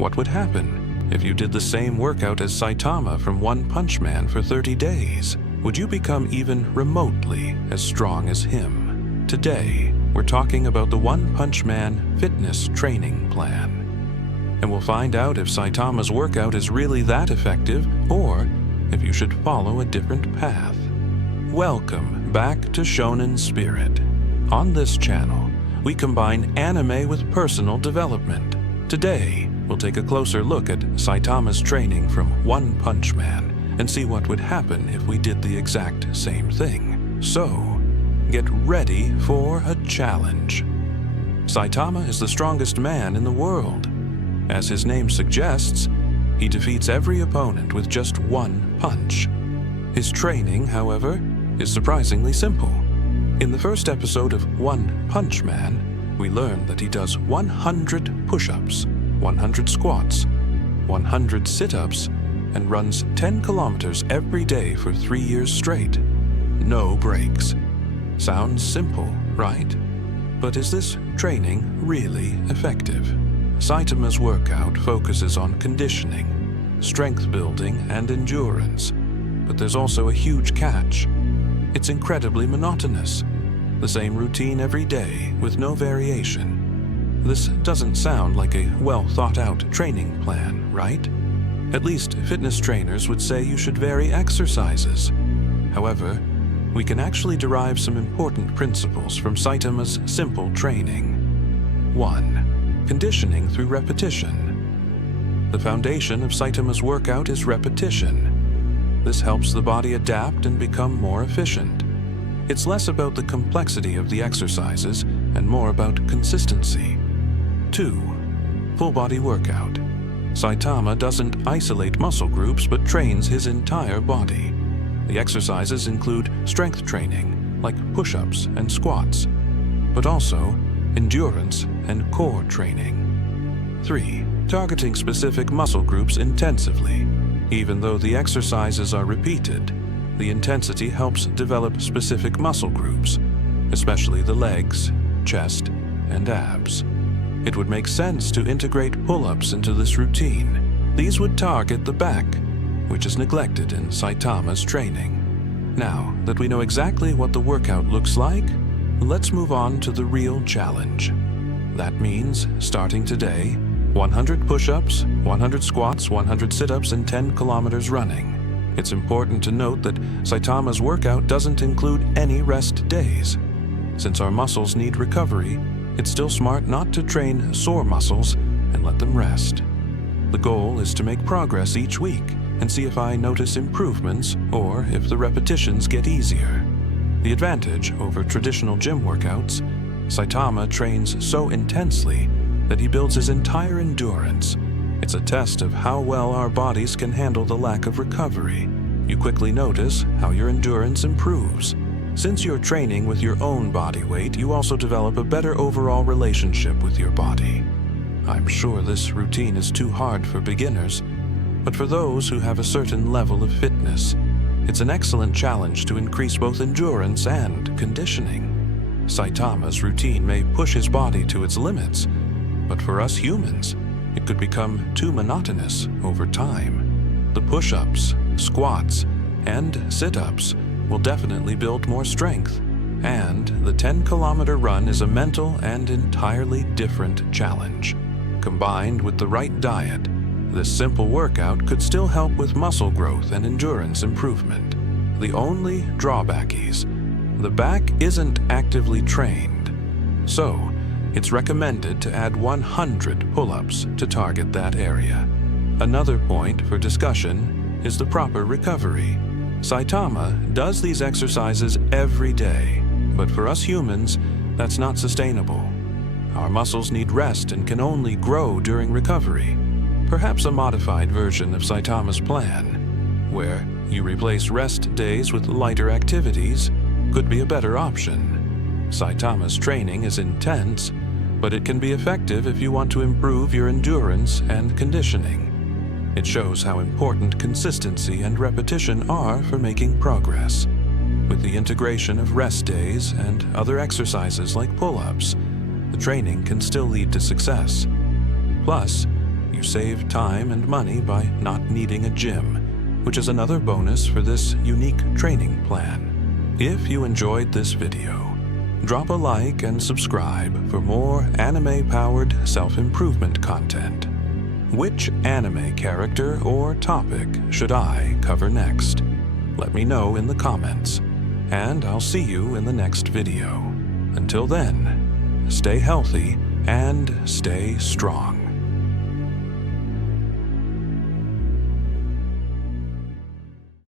What would happen if you did the same workout as Saitama from One Punch Man for 30 days? Would you become even remotely as strong as him? Today, we're talking about the One Punch Man fitness training plan. And we'll find out if Saitama's workout is really that effective or if you should follow a different path. Welcome back to Shonen Spirit. On this channel, we combine anime with personal development. Today, we'll take a closer look at Saitama's training from One Punch Man and see what would happen if we did the exact same thing. So, get ready for a challenge. Saitama is the strongest man in the world. As his name suggests, he defeats every opponent with just one punch. His training, however, is surprisingly simple. In the first episode of One Punch Man, we learn that he does 100 push-ups, 100 squats, 100 sit-ups, and runs 10 kilometers every day for 3 years straight. No breaks. Sounds simple, right? But is this training really effective? Saitama's workout focuses on conditioning, strength building, and endurance. But there's also a huge catch. It's incredibly monotonous. The same routine every day with no variation. This doesn't sound like a well-thought-out training plan, right? At least fitness trainers would say you should vary exercises. However, we can actually derive some important principles from Saitama's simple training. 1. Conditioning through repetition. The foundation of Saitama's workout is repetition. This helps the body adapt and become more efficient. It's less about the complexity of the exercises and more about consistency. 2. Full body workout. Saitama doesn't isolate muscle groups but trains his entire body. The exercises include strength training, like push-ups and squats, but also endurance and core training. 3. Targeting specific muscle groups intensively. Even though the exercises are repeated, the intensity helps develop specific muscle groups, especially the legs, chest, and abs. It would make sense to integrate pull-ups into this routine. These would target the back, which is neglected in Saitama's training. Now that we know exactly what the workout looks like, let's move on to the real challenge. That means, starting today, 100 push-ups, 100 squats, 100 sit-ups, and 10 kilometers running. It's important to note that Saitama's workout doesn't include any rest days. Since our muscles need recovery, it's still smart not to train sore muscles and let them rest. The goal is to make progress each week and see if I notice improvements or if the repetitions get easier. The advantage over traditional gym workouts, Saitama trains so intensely that he builds his entire endurance. It's a test of how well our bodies can handle the lack of recovery. You quickly notice how your endurance improves. Since you're training with your own body weight, you also develop a better overall relationship with your body. I'm sure this routine is too hard for beginners, but for those who have a certain level of fitness, it's an excellent challenge to increase both endurance and conditioning. Saitama's routine may push his body to its limits, but for us humans, it could become too monotonous over time. The push-ups, squats, and sit-ups will definitely build more strength, and the 10-kilometer run is a mental and entirely different challenge. Combined with the right diet, this simple workout could still help with muscle growth and endurance improvement. The only drawback is, the back isn't actively trained, so it's recommended to add 100 pull-ups to target that area. Another point for discussion is the proper recovery. Saitama does these exercises every day, but for us humans, that's not sustainable. Our muscles need rest and can only grow during recovery. Perhaps a modified version of Saitama's plan, where you replace rest days with lighter activities, could be a better option. Saitama's training is intense, but it can be effective if you want to improve your endurance and conditioning. It shows how important consistency and repetition are for making progress. With the integration of rest days and other exercises like pull-ups, the training can still lead to success. Plus, you save time and money by not needing a gym, which is another bonus for this unique training plan. If you enjoyed this video, drop a like and subscribe for more anime-powered self-improvement content. Which anime character or topic should I cover next? Let me know in the comments, and I'll see you in the next video. Until then, stay healthy and stay strong.